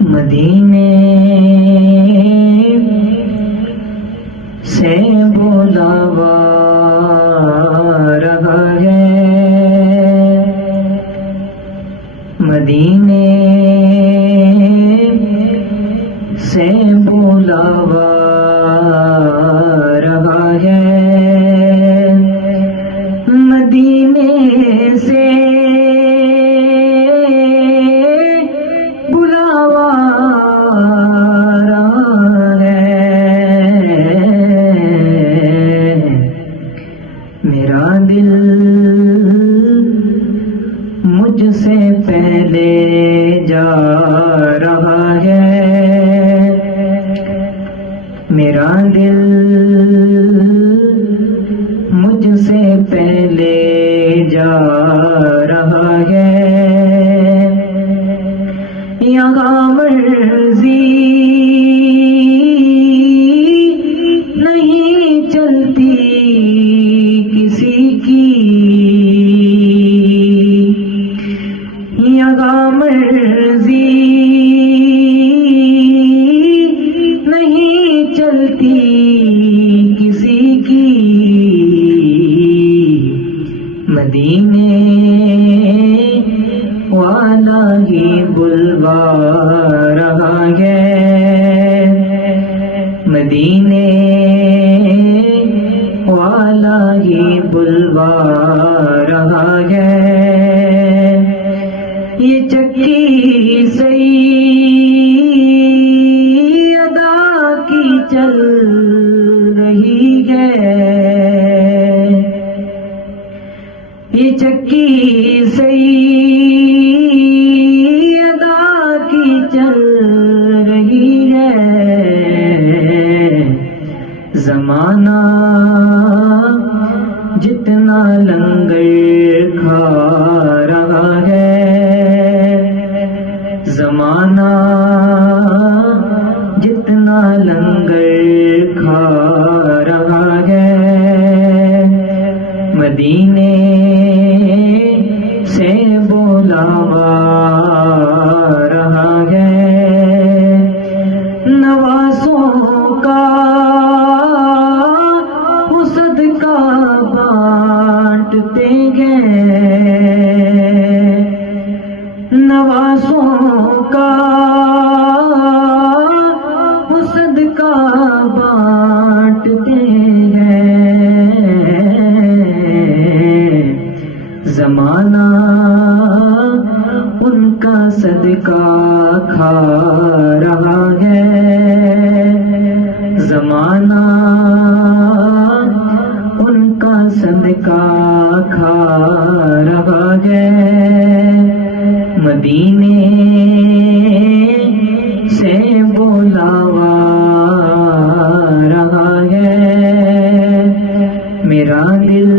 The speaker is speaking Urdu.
مدینے سے بلاوا رہا ہے، مدینے سے بلاوا رہا ہے، مدینے سے بلاوا رہا ہے، میرا دل مجھ سے پہلے جا رہا ہے، میرا دل مجھ سے پہلے جا رہا ہے، یہاں مرضی نہیں چلتی کسی کی، یہاں مرضی نہیں چلتی کسی کی، مدینے والا ہی بلوا رہا ہے، مدینے والا ہی بلوا رہا ہے، یہ چکی سیدہ کی چل رہی ہے، یہ چکی سیدہ کی چل رہی ہے، زمانہ جتنا لنگر کھا رہا ہے، زمانہ جتنا لنگر کھا رہا ہے، مدینے سے بلاوا رہا ہے، نوازوں کا وہ صدقہ بانٹتے گئے، نوازوں کا وہ صدقہ بانٹتے ہیں، زمانہ ان کا صدقہ کھا رہا ہے، زمانہ ان کا صدقہ کھا رہا ہے، مدینے سے بلاوا رہا ہے، میرا دل